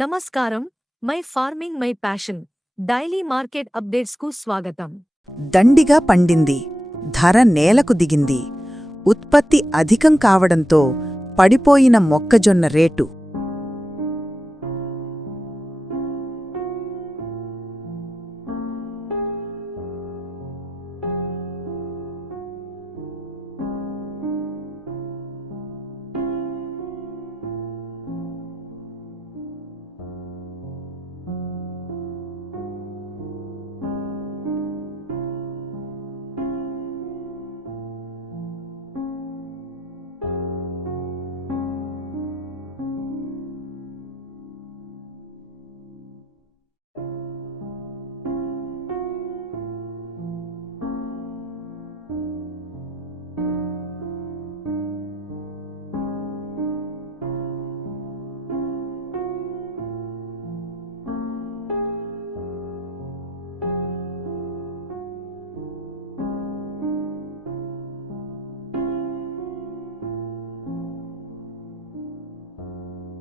నమస్కారం. My farming my passion. Daily market అప్డేట్స్కు స్వాగతం. దండిగా పండింది. ధర నేలకు దిగింది. ఉత్పత్తి అధికం కావడంతో పడిపోయిన మొక్కజొన్న రేటు